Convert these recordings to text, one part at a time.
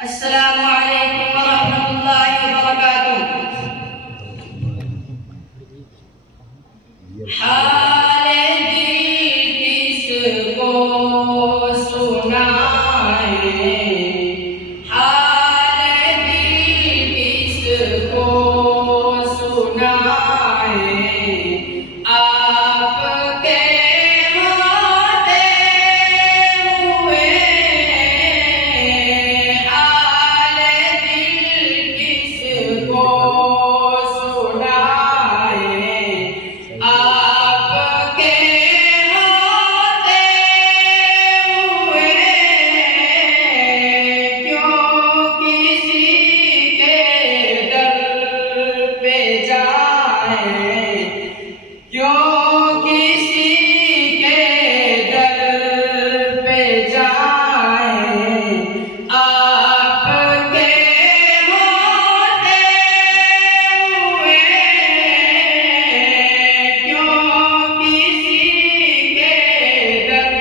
अस्सलामु अलैकुम वरहमतुल्लाहि वबरकातुह। हाले दिल किसको सुनाए, हाले दिल किसको सुनाए, आपके होते हुए हाले दिल किसको सुनाए, आपके होते हुए क्यों किसी के दर पे जाए, क्यों किसी के दर पे जाए, आपके होते हुए क्यों किसी के दर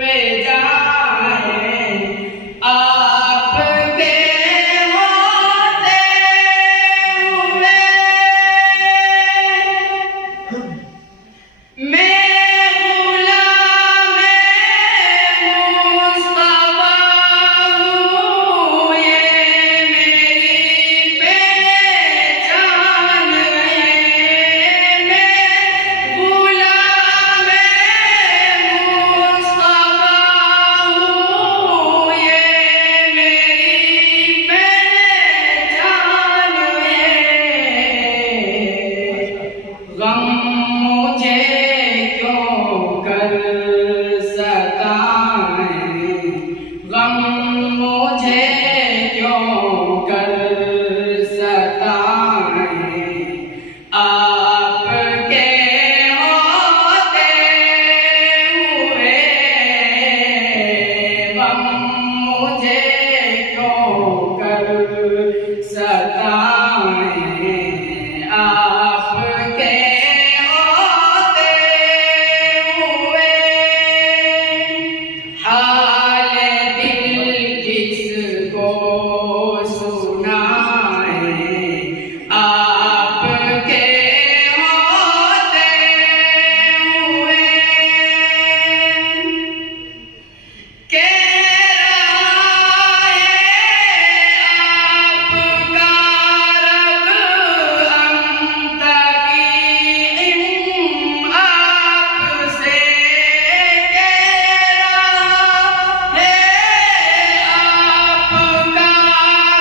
पे जाए, आपके होते हुए मैं गुलाम मुस्तफा हूँ, ये मेरी पहचान है। मैं गुलाम मुस्तफा हूँ, ये मेरी पहचान है। गम मुझे क्यों कर सताए, गम मुझे क्यों कर सताए, आपके होते हुए गम मुझे क्यों कर सताए, आपके होते हुए हाले दिल किसको सुनाए, आपके होते हुए कह रहा है आपका रब अंतकीम आपसे, कह रहा है आपका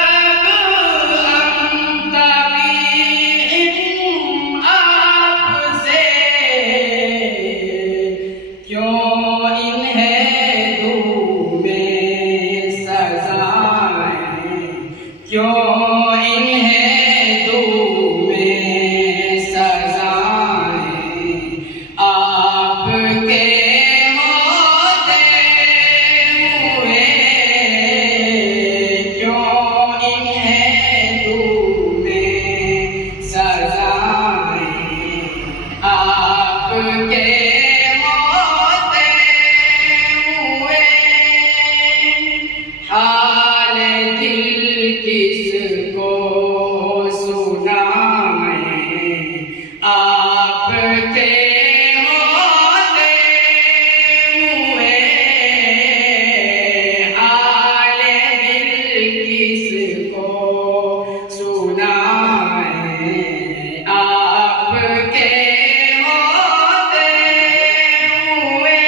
रब अंतकीम आपसे, क्यों इन्हें दूँ में सजाएं, क्यों इन्हें दूँ में सजाएं, आपके होते हुए क्यों इन्हें दूँ में सजाएं, आपके होते हुए हाले दिल किसको सुनाए, आपके होते हुए हाले दिल किसको सुनाए, आपके होते हुए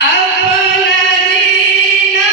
अपना जीना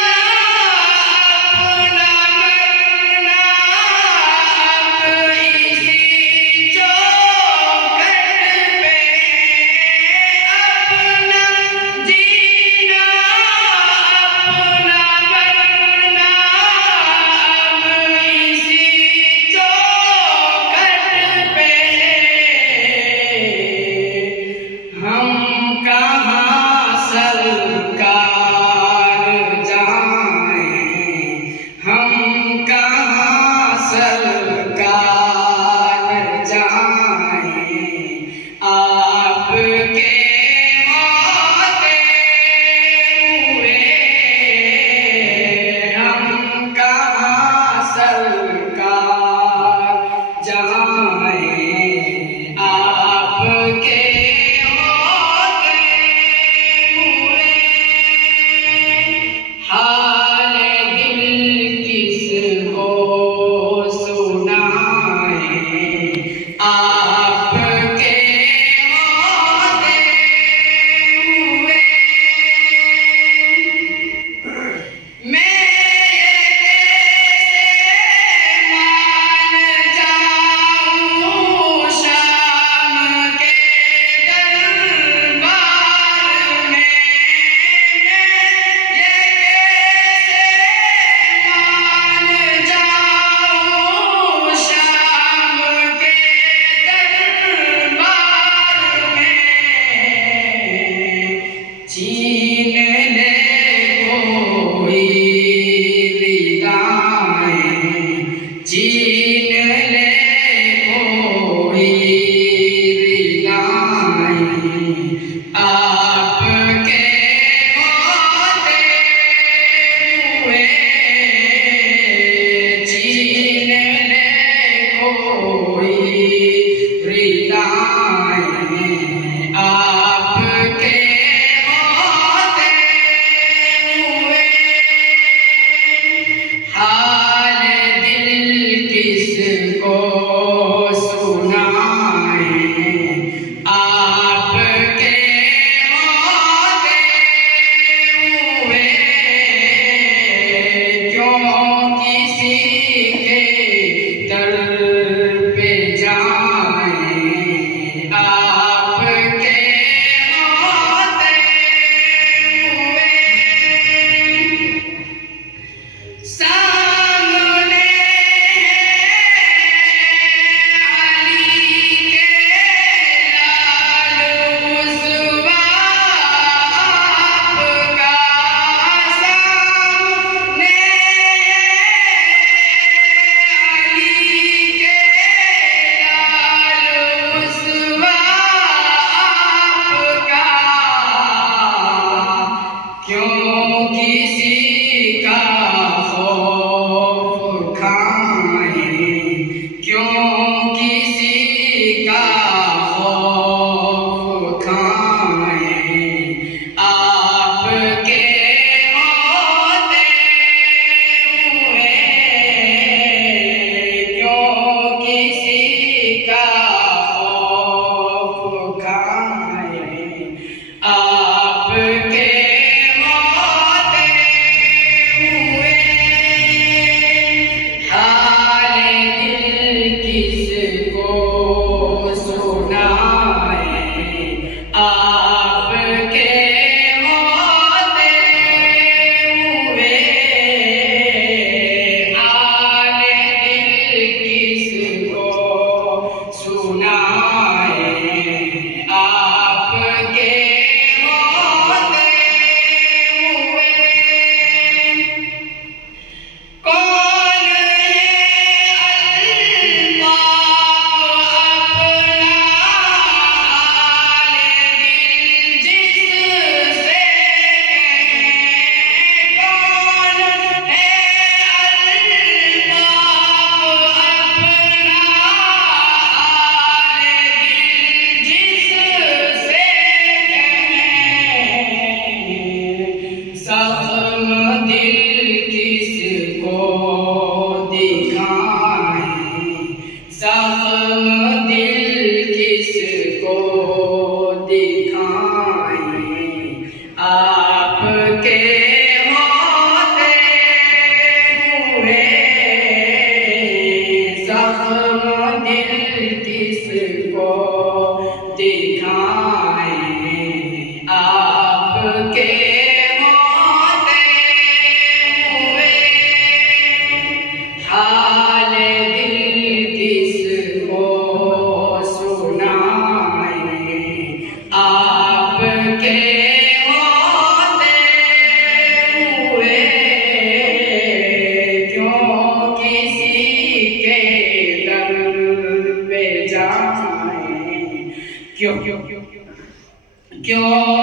क्यों